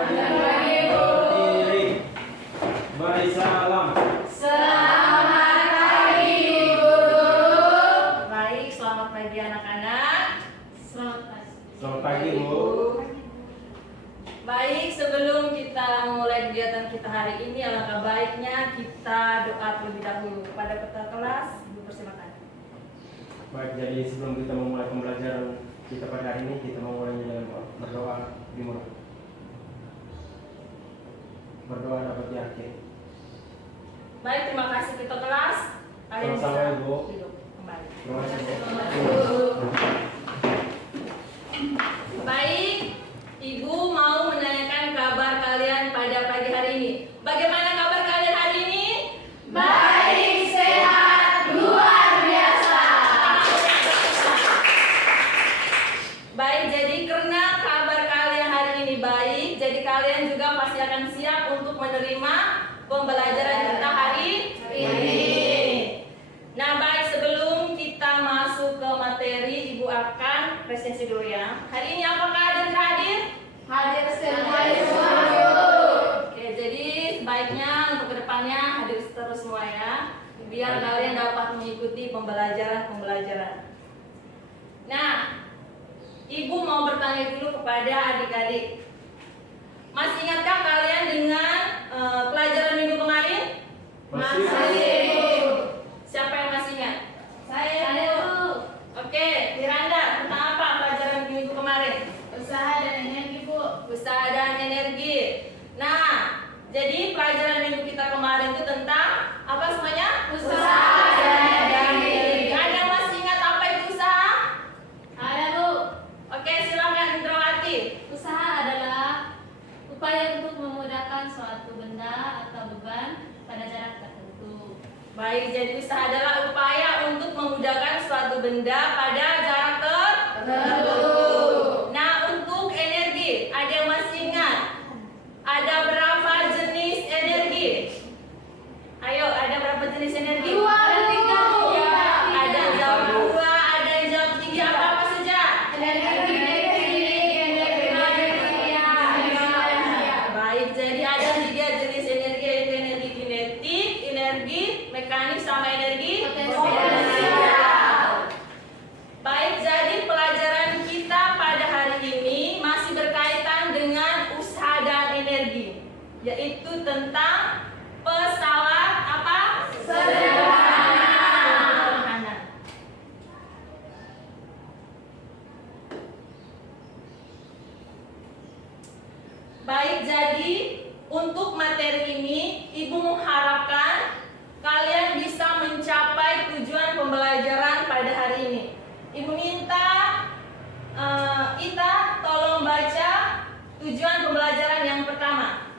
pagi, Bu. Berdiri. Beri salam. Selamat pagi, Bu. Baik, selamat pagi anak-anak. Selamat pagi, Bu. Baik, sebelum kita memulai kegiatan kita hari ini, alangkah baiknya kita doa terlebih dahulu. Kepada peserta kelas, Ibu persilakan. Baik, jadi sebelum kita memulai pembelajaran kita pada hari ini, kita memulainya dengan berdoa dimulai. Berdoa dapat diakhiri. Baik, terima kasih kita kelas. Kalian bisa Sama-sama, Ibu. duduk kembali. Terima kasih, Bu. Baik, Ibu mau menanyakan kabar kalian pada pagi hari ini. Bagaimana kabar kalian hari ini? Baik, sehat, luar biasa. Baik, jadi karena kabar kalian hari ini baik, jadi kalian juga pasti akan siap untuk menerima pembelajaran kita hari ini. Nah, baik, sebelum kita masuk ke materi, Ibu akan presensi dulu ya. Hari ini apakah ada yang hadir? Hadir semua, Bu. Oke, jadi sebaiknya untuk kedepannya hadir terus semua ya, biar kalian dapat mengikuti pembelajaran. Nah, Ibu mau bertanya dulu kepada adik-adik. Masih ingatkah kalian dengan pelajaran minggu kemarin? Masih. Siapa yang masih ingat? Saya, Bu. Oke, Miranda, tentang apa pelajaran minggu kemarin? Usaha dan energi, Bu. Usaha dan energi. Nah, jadi pelajaran minggu kita kemarin itu tentang apa semuanya? Usaha dan energi. Ada yang masih ingat apa itu usaha? Ada, Bu. Oke, silakan Indrawati. Usaha adalah upaya untuk memudahkan suatu benda atau beban pada jarak tertentu. Baik, jadi usaha adalah upaya untuk memudahkan suatu benda pada jarak tertentu. Nah, untuk energi, ada yang masih ingat? Ada berapa jenis energi? Ayo, ada berapa jenis energi? Dua, ada tiga, Bu. Ada yang jawab dua, ada yang jawab tiga, apa saja? Energi Baik, jadi ada tiga jenis energi, yaitu energi kinetik, energi mekanik, sama energi Potensial. Baik, jadi pelajaran kita pada hari ini masih berkaitan dengan usaha dan energi, yaitu tentang pesawat apa? Sederhana. Baik, jadi untuk materi ini Ibu mengharapkan kalian bisa mencapai tujuan pembelajaran pada hari ini. Ibu minta Ita tolong baca tujuan pembelajaran yang pertama.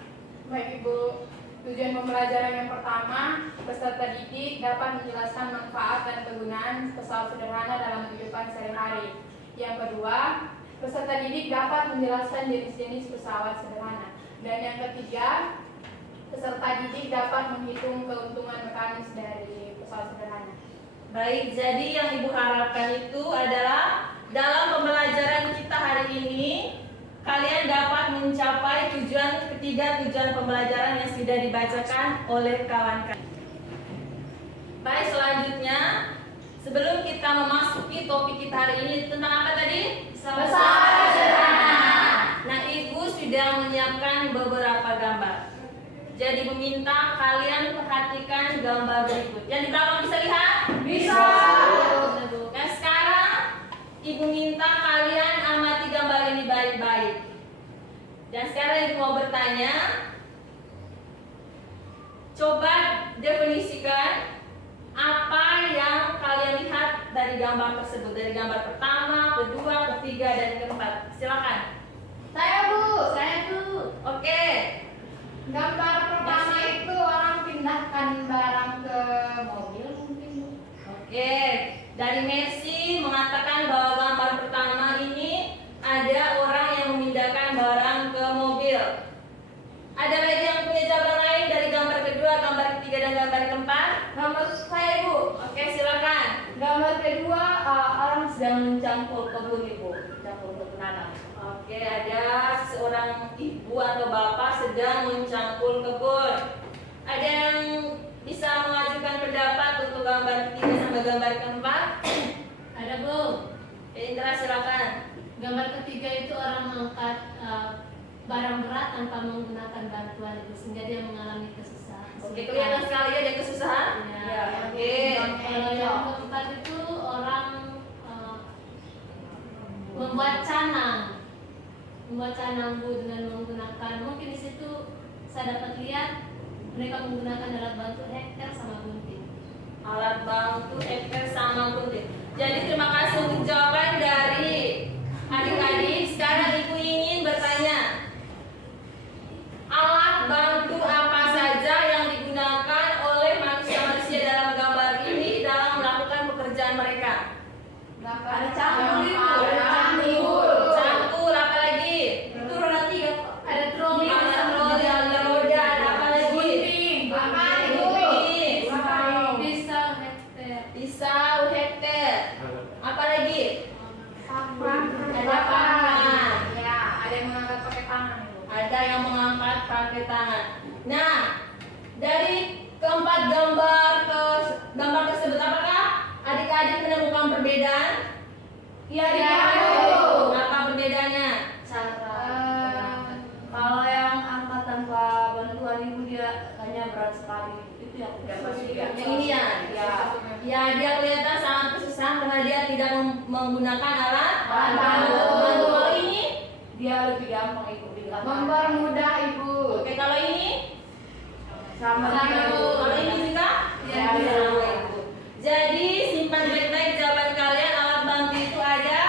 Baik, Ibu. Tujuan pembelajaran yang pertama, peserta didik dapat menjelaskan manfaat dan kegunaan pesawat sederhana dalam kehidupan sehari-hari. Yang kedua, peserta didik dapat menjelaskan jenis-jenis pesawat sederhana. Dan yang ketiga, peserta didik dapat menghitung keuntungan mekanis dari pesawat sederhana. Baik, jadi yang Ibu harapkan itu adalah dalam pembelajaran kita hari ini kalian dapat mencapai ketiga tujuan pembelajaran yang sudah dibacakan oleh kawan-kawan. Baik, selanjutnya sebelum kita memasuki topik kita hari ini tentang apa tadi? Pesawat sederhana. Nah, Ibu sudah menyiapkan beberapa gambar. Jadi meminta kalian perhatikan gambar berikut. Yang di belakang bisa lihat? Bisa. Nah, sekarang Ibu minta kalian amati gambar ini baik-baik. Dan sekarang Ibu mau bertanya, coba definisikan apa yang kalian lihat dari gambar tersebut, dari gambar pertama, kedua, ketiga, dan keempat. Silakan. Saya, Bu. Oke. Gambar pertama Masih? itu orang pindahkan barang ke mobil mungkin, Bu. Oke, dari Messi mengatakan bahwa gambar pertama ini ada orang yang memindahkan barang ke mobil. Ada lagi yang punya jawaban lain dari gambar kedua, gambar ketiga, dan gambar keempat? Gambar saya Ibu. Oke, silakan. Gambar kedua, orang sedang mencangkul kebun Ibu, mencangkul kebun nanam. Oke, ada seorang ibu atau bapak sedang mencangkul kebun. Ada yang bisa mengajukan pendapat untuk gambar ketiga sampai gambar keempat? Ada Bu. Indra, silakan. Gambar ketiga itu orang mengangkat barang berat tanpa menggunakan bantuan Ibu, sehingga dia mengalami kesusahan. Oke, kelihatan sekali ya dia kesusahan. Ya. Oke. Kalau yang keempat itu orang membuat canang Bu dengan menggunakan, mungkin di situ saya dapat lihat mereka menggunakan alat bantu hektar sama gunting. Alat bantu hektar sama gunting. Jadi terima kasih untuk jawaban dari adik-adik. Sekarang Ibu ingin bertanya, alat bantu apa saja yang digunakan oleh manusia-manusia dalam gambar ini dalam melakukan pekerjaan mereka? Ada cangkul Ibu. Ada cangkul. Cangkul, apa lagi? Itu roda 3 Pak. Ada troli, Ada troli, ada roda, ada apa lagi? Gunting. Gunting, pisau, hektar. pisau, hektar. Apa lagi? Ada panah. Ya, ada yang mengangkat pakai tangan Ibu. Ada yang mengangkat pakai tangan. Nah, dari keempat gambar tersebut, apakah adik-adik menemukan perbedaan? Iya, Iya, Ibu. Apa perbedaannya? Cara. Kalau yang angkat tanpa bantuan Ibu dia hanya berat sekali. Itu yang tidak masuk. Yang ini ya? Ya. Ya, dia kelihatan sangat kesusahan karena dia tidak menggunakan alat Bantu. bantu. Kalau ini, Dia lebih gampang Ibu. Mempermudah Ibu. oke. Kalau ini, Sama kalau ini juga, Ya, sama Ibu. Jadi simpan baik-baik jawaban kalian. Alat bantu itu ada.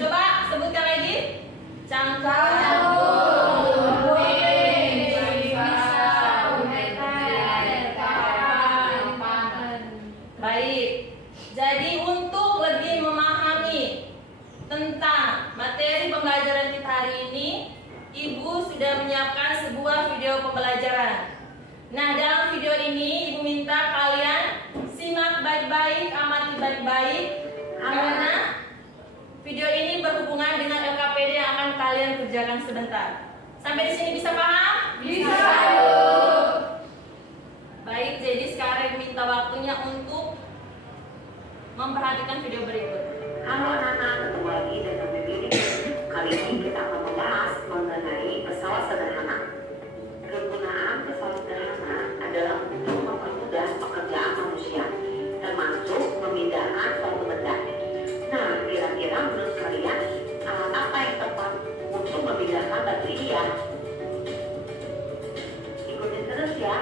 Coba sebutkan lagi. Cangkul. Baik. Jadi untuk lebih memahami tentang materi pembelajaran kita hari ini, Ibu sudah menyiapkan sebuah video pembelajaran. Nah, dalam video ini Ibu minta kalian simak baik-baik, amati baik-baik, karena video ini berhubungan dengan LKPD yang akan kalian kerjakan sebentar. Sampai di sini bisa paham? Bisa. Baik, jadi sekarang minta waktunya untuk memperhatikan video berikut. Halo anak-anak, ketemu lagi dengan Bibi. Kali ini kita akan membahas mengenai pesawat sederhana. Kegunaan pesawat sederhana adalah untuk mempermudah pekerjaan manusia, termasuk memindahkan suatu benda. Nah, kira-kira menurut kalian alat apa yang tepat untuk memindahkan batu ini ya? Ikutin terus ya.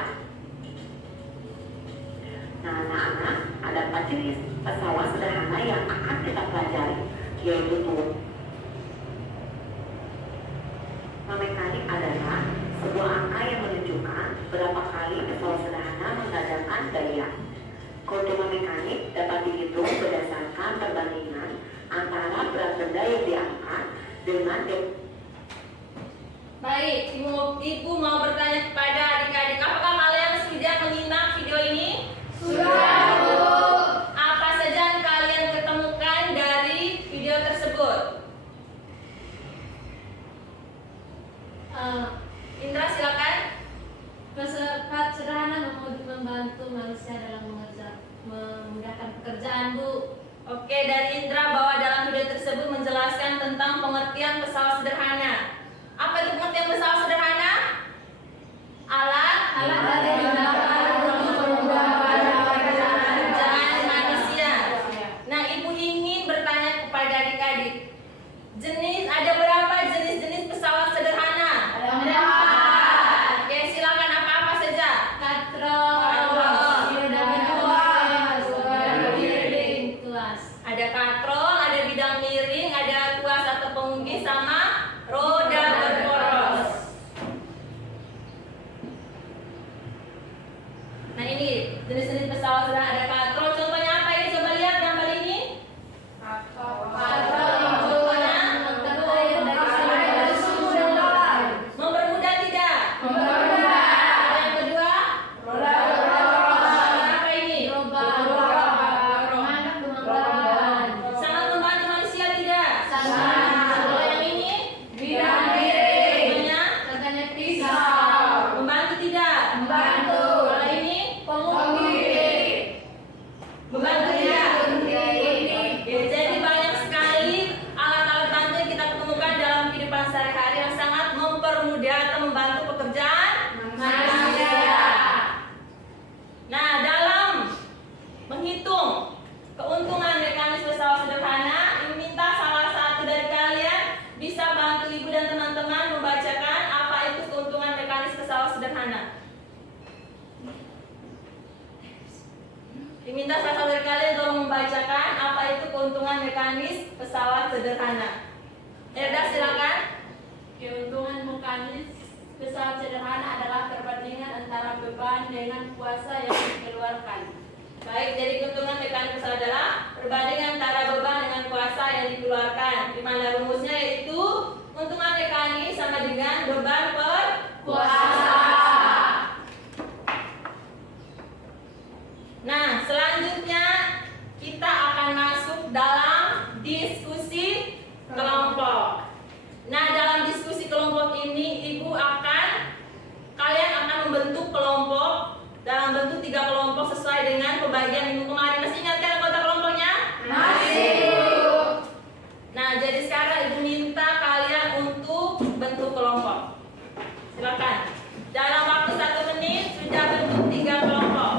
Nah, anak-anak, ada 4 jenis pesawat sederhana yang akan kita pelajari, yaitu mekanik adalah sebuah angka yang menunjukkan berapa kali pesawat sederhana mengadakan daya. Kode mekanik dapat dihitung berdasarkan perbandingan antara berat benda yang diangkat dengan Baik, Ibu mau bertanya kepada adik-adik, apakah kalian sudah menyimak video ini? Sudah, Bu. Apa saja yang kalian ketemukan dari video tersebut? Indra, silakan. Pesawat sederhana membantu manusia dalam memudahkan pekerjaan Bu. Oke, dari Indra bahwa dalam video tersebut menjelaskan tentang pengertian pesawat sederhana. Apa itu pengertian pesawat sederhana? Alat yang digunakan untuk memudahkan pekerjaan manusia. Nah, Ibu ingin bertanya kepada adik-adik, ada berapa jenis-jenis pesawat sederhana? Oke, silakan apa-apa saja. Ada katrol, ada bidang miring, ada tuas atau pengundi, sama roda berporos. Nah, ini jenis-jenis pesawat sederhana. Ada katrol, contohnya apa ini? Coba lihat gambar ini. Mempermudah tidak? Yang kedua, apa ini? sederhana. Diminta salah satu dari kalian untuk membacakan apa itu keuntungan mekanis pesawat sederhana. Erda, silakan. Keuntungan mekanis pesawat sederhana adalah perbandingan antara beban dengan kuasa yang dikeluarkan. Baik, jadi keuntungan mekanis pesawat adalah perbandingan antara beban dengan kuasa yang dikeluarkan. Di mana rumusnya yaitu keuntungan mekanis sama dengan beban per kuasa. Nah, selanjutnya kita akan masuk dalam diskusi kelompok. Nah, dalam diskusi kelompok ini kalian akan membentuk kelompok dalam bentuk 3 kelompok sesuai dengan pembagian minggu kemarin. Masih ingat kan anggota kelompoknya? Masih. Nah, jadi sekarang Ibu minta kalian untuk bentuk kelompok. Silakan. Dalam waktu 1 menit sudah bentuk 3 kelompok.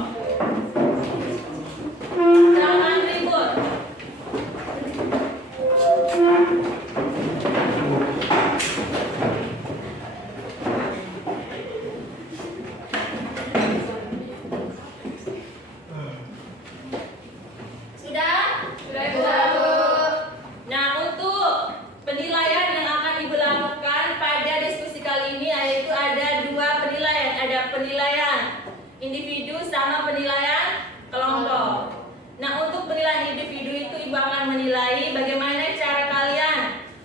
Jangan ribut. Sudah? Sudah Ibu. Nah, untuk penilaian yang akan Ibu lakukan pada diskusi kali ini yaitu ada 2 penilaian. Ada penilaian individu sama penilaian kelompok. Nah, untuk penilaian individu itu Ibu akan menilai bagaimana cara kalian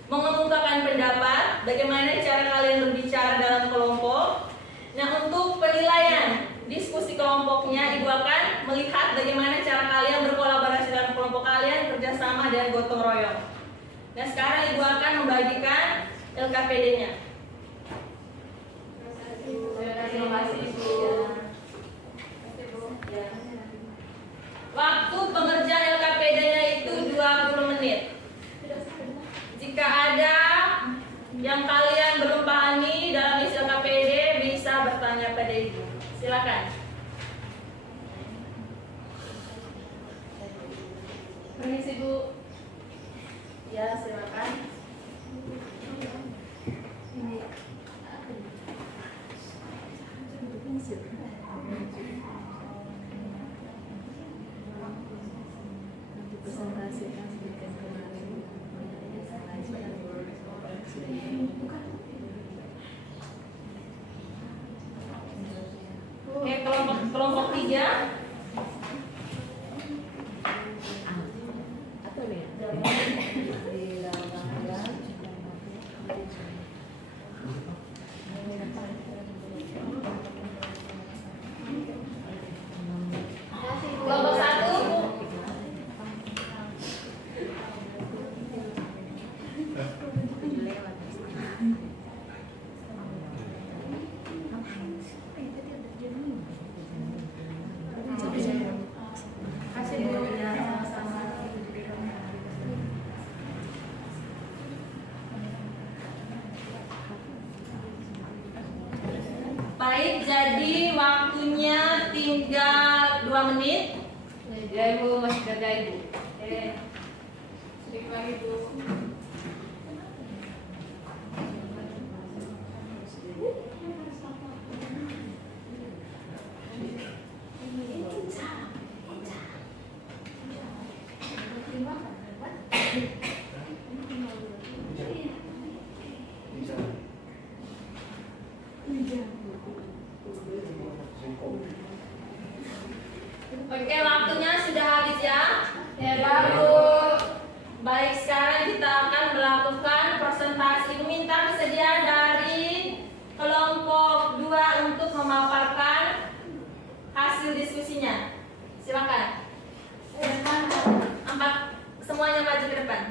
mengemukakan pendapat, bagaimana cara kalian berbicara dalam kelompok. Nah, untuk penilaian diskusi kelompoknya Ibu akan melihat bagaimana cara kalian berkolaborasi dalam kelompok kalian, kerjasama dan gotong royong. Nah, sekarang Ibu akan membagikan LKPD-nya. Terima kasih Ibu. Waktu pengerjaan LKPD-nya itu 20 menit. Jika ada yang kalian belum pahami dalam isi LKPD, bisa bertanya pada Ibu. Silakan. Permisi Bu. Ya, silakan. Oke, kelompok 3. Kelompok 1. Kasih Bu. Ya, sama-sama. Baik, jadi waktunya tinggal 2 menit. Ya Ibu, masih kerja Ibu. Sedikit lagi Bu. Oke, waktunya sudah habis ya. Ya Bu. Baik, sekarang kita akan melakukan presentasi. Minta kesediaan dari kelompok 2 untuk memaparkan hasil diskusinya. Silakan. Semuanya maju ke depan.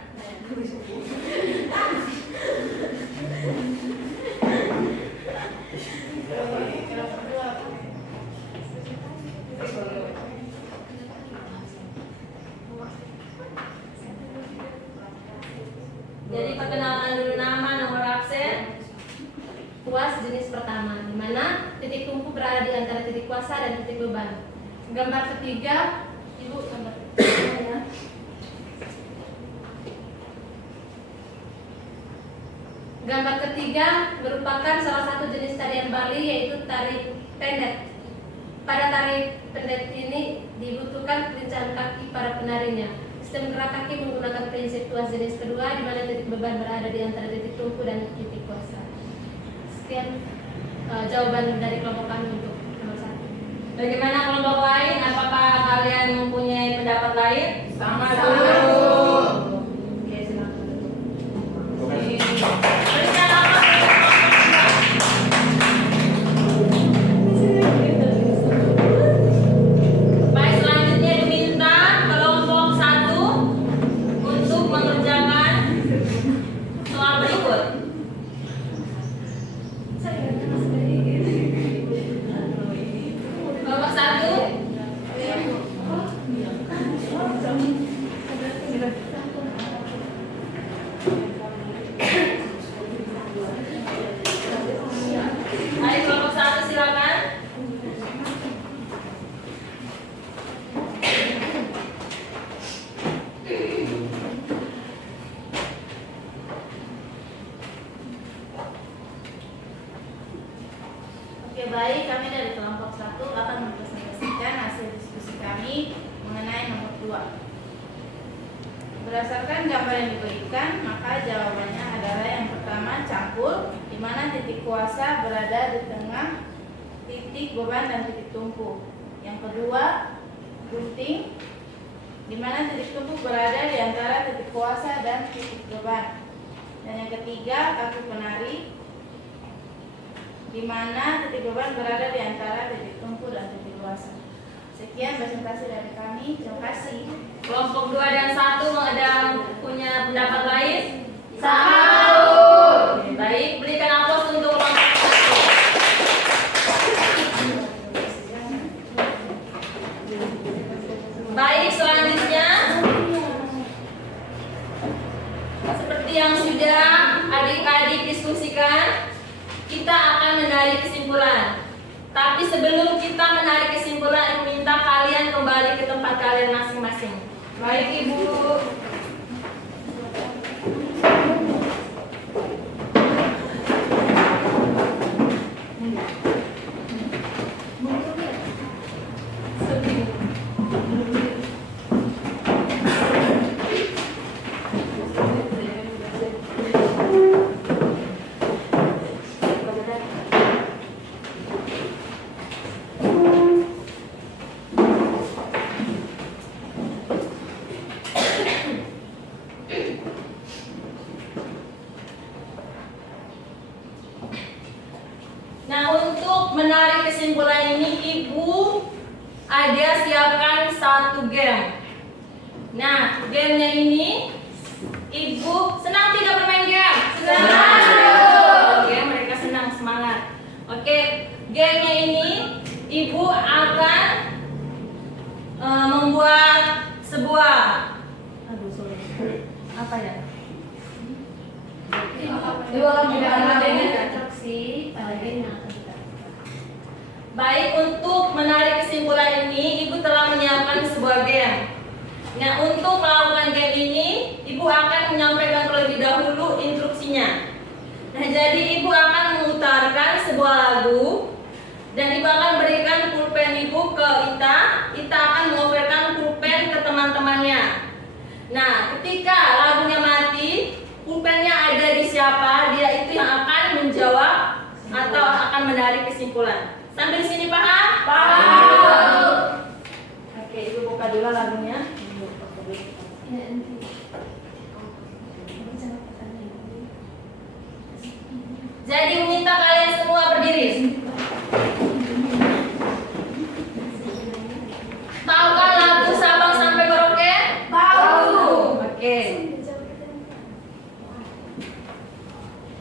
Jadi perkenalkan dulu nama, nomor absen. Kuas jenis pertama, di mana titik tumpu berada di antara titik kuasa dan titik beban. Gambar ketiga, Ibu gambar ketiga ya. Gambar ketiga merupakan salah satu jenis tarian Bali, yaitu tari pendet. Pada tari pendet ini dibutuhkan kelincahan kaki para penarinya. Sistem gerak kaki menggunakan prinsip tuas jenis kedua, di mana titik beban berada di antara titik tumpu dan titik kuasa. Sekian jawaban dari kelompok kami untuk nomor 1. Bagaimana kelompok lain? Apakah kalian mempunyai pendapat lain? Sama dulu. Oke, silakan. Oke. Berikan apa? Baik, selanjutnya diminta kelompok 1 untuk mengerjakan soal berikut. Kelompok 1. Baik, kelompok 1 silakan. Oke, baik, kami dari kelompok 1 akan mempresentasikan hasil diskusi kami mengenai nomor 2. Berdasarkan gambar yang diberikan, maka jawabannya adalah yang pertama campur, di mana titik kuasa berada di tengah titik beban dan titik tumpu. Yang kedua, gunting, di mana titik tumpu berada di antara titik kuasa dan titik beban. Dan yang ketiga, kaki penari, di mana titik beban berada di antara titik tumpu dan titik kuasa. Sekian presentasi dari kami. Terima kasih. Kelompok 2 dan 1 ada punya pendapat lain? Sama. Baik, berikan aplaus untuk kelompok 1. Baik, selanjutnya seperti yang sudah adik-adik diskusikan, kita akan menarik kesimpulan. Tapi sebelum kita menarik kesimpulan, minta kalian kembali ke tempat kalian masing-masing. Baik, Ibu. Nah, untuk menarik kesimpulan ini, Ibu ada siapkan satu game. Nah, gamenya ini, Ibu senang tidak bermain game? Senang. Oke, mereka senang, semangat. Oke, gamenya ini Ibu akan membuat sebuah apa ya? Ibu akan membuat instruksi pada game yang akan kita. Baik, untuk menarik kesimpulan ini, Ibu telah menyiapkan sebuah game. Nah, untuk melakukan game ini, Ibu akan menyampaikan terlebih dahulu instruksinya. Nah, jadi Ibu akan memutarkan sebuah lagu, dan Ibu akan berikan pulpen Ibu ke Ita. Ita akan mengoperkan pulpen ke teman-temannya. Nah, ketika lagunya mati, pulpennya ada di siapa, dia itu yang akan menjawab atau akan menarik kesimpulan. Sampai di sini paham? Paham. Oke, Ibu buka dulu lagunya. Jadi meminta kalian semua berdiri. Tahukah lagu Sabang sampai Merauke? Tahu. Oke.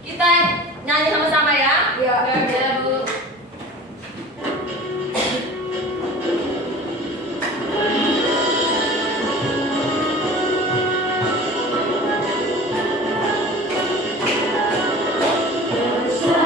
Kita nyanyi sama-sama ya. Ya. Ya, Bu. Bersama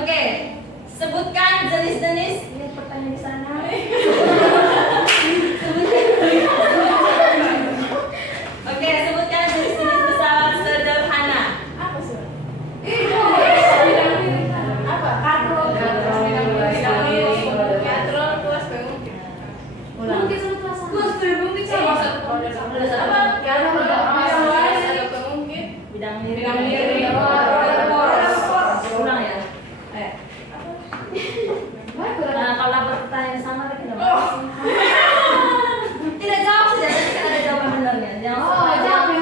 Oke, sebutkan jenis-jenis. Ini pertanyaan di sana. Oke, sebutkan jenis-jenis pesawat sederhana. Apa sih? Apa? Katrol, kuas pengungkit. Ulang. Apa? Katrol, kuas, ada pengungkit. Bidang miring. Ulang ya. Nah, kalau pertanyaan sama lagi dong. Tidak jawab saja, nanti kan ada jawaban benernya. Jangan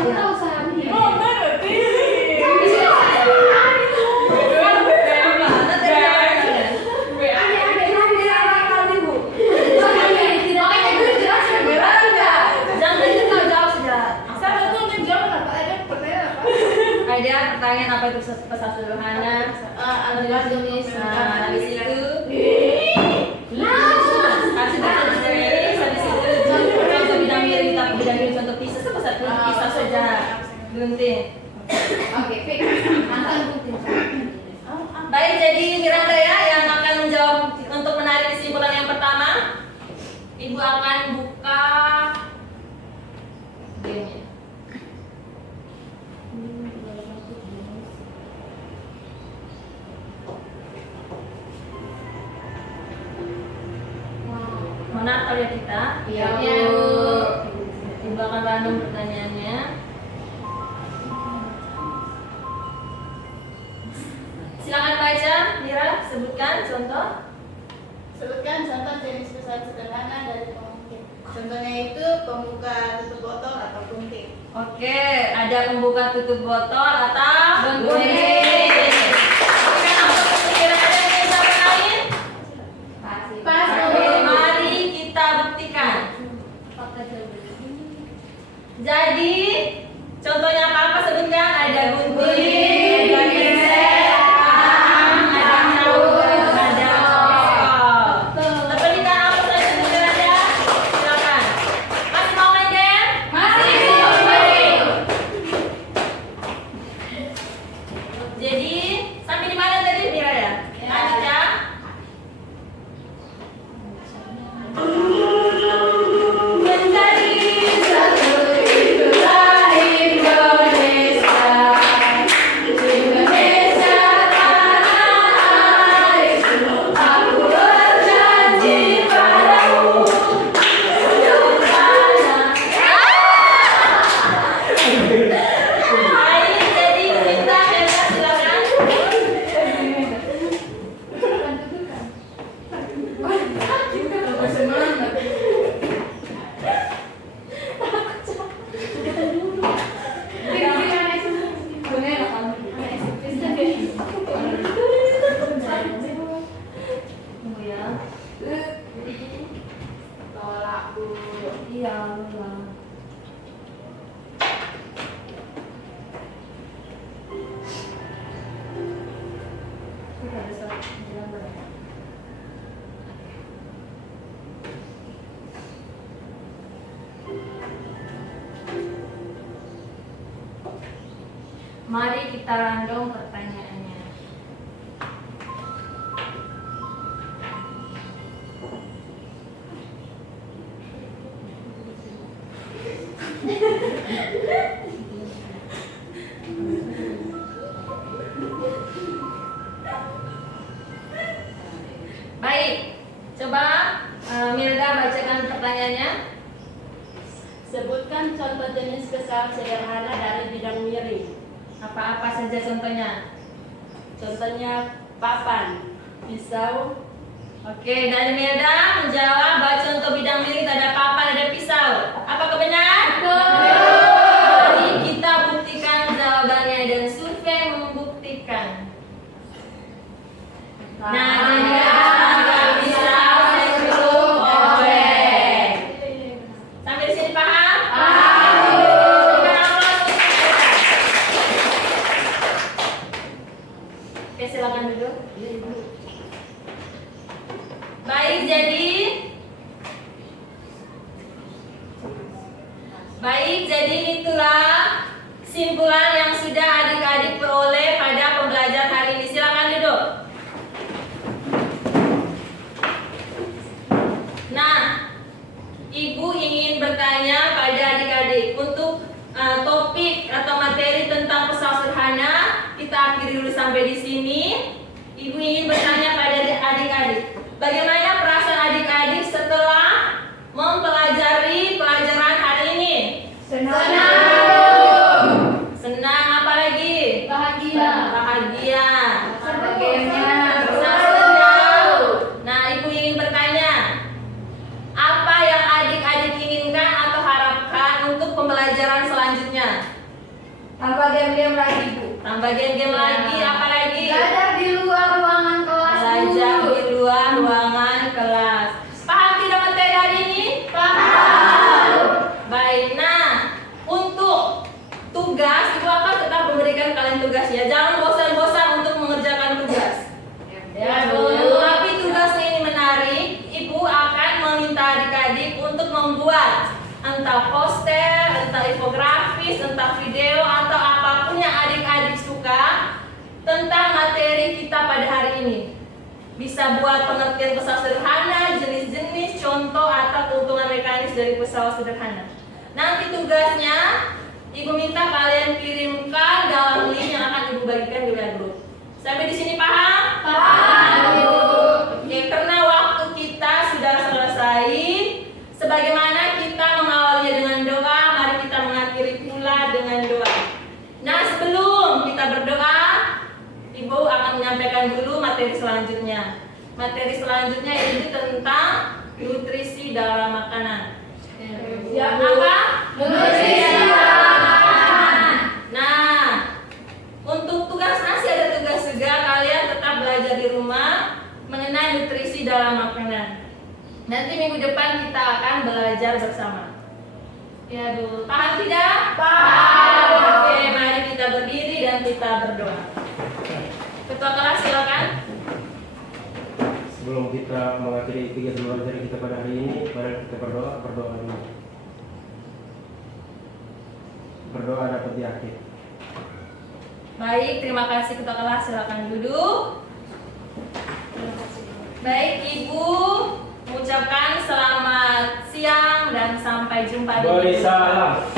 Ada pertanyaan apa itu pesawat sederhana? Adalah jenis Nah, habis itu contoh bidang miring, tapi bidang miring contoh pisah, pesawat pisah saja. Gunting. Oke, fix. Mantan gunting. Baik, jadi Miranda ya yang akan menjawab untuk menarik kesimpulan yang pertama. Ibu akan buka game-nya. Mana tahu ya kita? Iya, Iya, Bu. Ibu akan random pertanyaannya. Silakan baca, Mira, sebutkan contoh. Sebutkan contoh jenis pesawat sederhana dari pengungkit. Contohnya itu pembuka tutup botol atau gunting. Oke, ada pembuka tutup botol atau gunting. Oke, langsung ke Mira, ada yang siapa lain? Pas, Oke, mari kita buktikan. Jadi, contohnya apa sebutkan? Ada gunting, ada gesek, ada nyawur, ada cokol. Terbelikan apa saja sebutkan aja. Silakan. Masih mau main game? Jadi, sampai di mana tadi Mira ya? Lanjut ya. Mencari satu itulah Indonesia. Indonesia tanah airku, aku berjanji padamu. Baik, jadi kita silakan. Tunggu ya. Tolak, Bu. Iya, ulang. Sudah ada satu jalan ya. Mari kita random pertanyaannya. Baik, coba Milda bacakan pertanyaannya. Sebutkan contoh jenis pesawat sederhana dari bidang miring. Apa-apa saja contohnya? Contohnya papan, pisau. Oke, dari Milda menjawab bahwa contoh bidang miring ada papan, ada pisau. Apakah benar? Mari kita buktikan jawabannya dan survei membuktikan. Nah, jadi ada pisau sebelum obeng. Sampai di sini paham? Paham. Oke, silakan duduk. Baik, jadi itulah kesimpulan yang sudah adik-adik peroleh pada pembelajaran hari ini. Silakan duduk. sampai di sini, Ibu ingin bertanya pada adik-adik, bagaimana perasaan adik-adik setelah mempelajari pelajaran hari ini? Senang, apa lagi? Bahagia. Bahagia. Sebagainya. Senang. Nah, Ibu ingin bertanya, apa yang adik-adik inginkan atau harapkan untuk pembelajaran selanjutnya? Tambah game-game lagi, Bu. Tambah game-game lagi, apa lagi? Belajar di luar ruangan kelas, Belajar Bu. di luar ruangan kelas. Paham tidak materi hari ini? Paham. Baik, nah untuk tugas Ibu akan tetap memberikan kalian tugas ya. Jangan bosan-bosan untuk mengerjakan tugas. Ya, tapi tugasnya ini menarik. Ibu akan meminta adik-adik untuk membuat entah poster, entah infografis, entah video atau apapun yang adik-adik suka tentang materi kita pada hari ini. Bisa buat pengertian pesawat sederhana, jenis-jenis, contoh atau keuntungan mekanis dari pesawat sederhana. Nanti tugasnya Ibu minta kalian kirimkan dalam link yang akan Ibu bagikan di WA group. Sampai di sini paham? Paham, Ibu. Oke, karena waktu kita sudah selesai, sebagaimana kita mengawalnya dengan doa, mari kita mengakhiri pula dengan doa. Nah, sebelum kita berdoa, Ibu akan menyampaikan dulu materi selanjutnya. Materi selanjutnya itu tentang nutrisi dalam makanan. Ya, Apa? Nutrisi dalam makanan. Nah, untuk tugas masih ada tugas juga, kalian tetap belajar di rumah mengenai nutrisi dalam makanan. Nanti minggu depan kita akan belajar bersama. Ya, Bu. Paham tidak? Paham. Oke, mari kita berdiri dan kita berdoa. Ketua kelas silakan. Sebelum kita mengakhiri kegiatan belajar kita pada hari ini, mari kita berdoa dulu. Berdoa dapat diakhir. Baik, terima kasih ketua kelas, silakan duduk. Baik, Ibu mengucapkan selamat siang dan sampai jumpa di Beri salam.